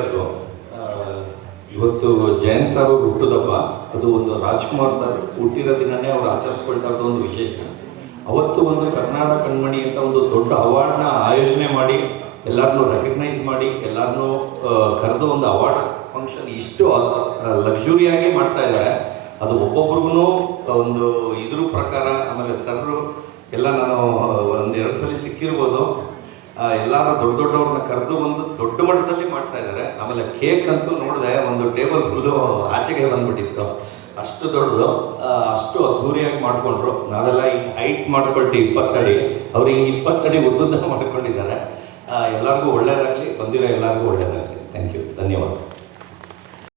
ಹೇಳಿದ್ರು, ಇವತ್ತು ಜಯಂತ್ ಸರ್ ಅವ್ರು ಹುಟ್ಟುದಪ್ಪ, ಅದು ಒಂದು ರಾಜ್ಕುಮಾರ್ ಸರ್ ಹುಟ್ಟಿರೋ ದಿನನೇ ಅವ್ರು ಆಚರಿಸ್ಕೊಳ್ತಾ ಇರೋದು ಒಂದು ವಿಶೇಷ. ಅವತ್ತು ಒಂದು ಕರ್ನಾಟಕ ಕಣ್ಮಣಿ ಅಂತ ಒಂದು ದೊಡ್ಡ ಅವಾರ್ಡ್ನ ಆಯೋಜನೆ ಮಾಡಿ ಎಲ್ಲರನ್ನೂ ರೆಕಗ್ನೈಸ್ ಮಾಡಿ ಎಲ್ಲರನ್ನೂ ಕರೆದು ಒಂದು ಅವಾರ್ಡ್ ಫಂಕ್ಷನ್ ಇಷ್ಟು ಲಕ್ಸುರಿಯಾಗಿ ಮಾಡ್ತಾ ಇದ್ದಾರೆ. ಅದು ಒಬ್ಬೊಬ್ರಿಗೂ ಒಂದು ಇದ್ರ ಪ್ರಕಾರ. ಆಮೇಲೆ ಸರ್ರು ಎಲ್ಲ ನಾನು ಒಂದೆರಡು ಸಲ ಸಿಕ್ಕಿರ್ಬೋದು. ಎಲ್ಲರೂ ದೊಡ್ಡವ್ರನ್ನ ಕರೆದು ಒಂದು ದೊಡ್ಡ ಮಟ್ಟದಲ್ಲಿ ಮಾಡ್ತಾ ಇದ್ದಾರೆ. ಆಮೇಲೆ ಕೇಕ್ ಅಂತೂ ನೋಡಿದೆ, ಒಂದು ಟೇಬಲ್ ಫುಲ್ಲು ಆಚೆಗೆ ಬಂದ್ಬಿಟ್ಟಿತ್ತು, ಅಷ್ಟು ದೊಡ್ಡದು, ಅಷ್ಟು ಅದ್ಧೂರಿಯಾಗಿ ಮಾಡಿಕೊಂಡ್ರು. ನಾವೆಲ್ಲ ಈಗ ಹೈಟ್ ಮಾಡ್ಕೊಳ್ತೀವಿ 20 ಅಡಿ, ಅವ್ರು ಹಿಂಗೆ 20 ಅಡಿ ಉದ್ದುದ್ದ ಮಾಡ್ಕೊಂಡಿದ್ದಾರೆ. ಎಲ್ಲರಿಗೂ ಒಳ್ಳೆಯದಾಗಲಿ, ಬಂದಿರೋ ಎಲ್ಲರಿಗೂ ಒಳ್ಳೆಯದಾಗಲಿ. ಥ್ಯಾಂಕ್ ಯು, ಧನ್ಯವಾದ.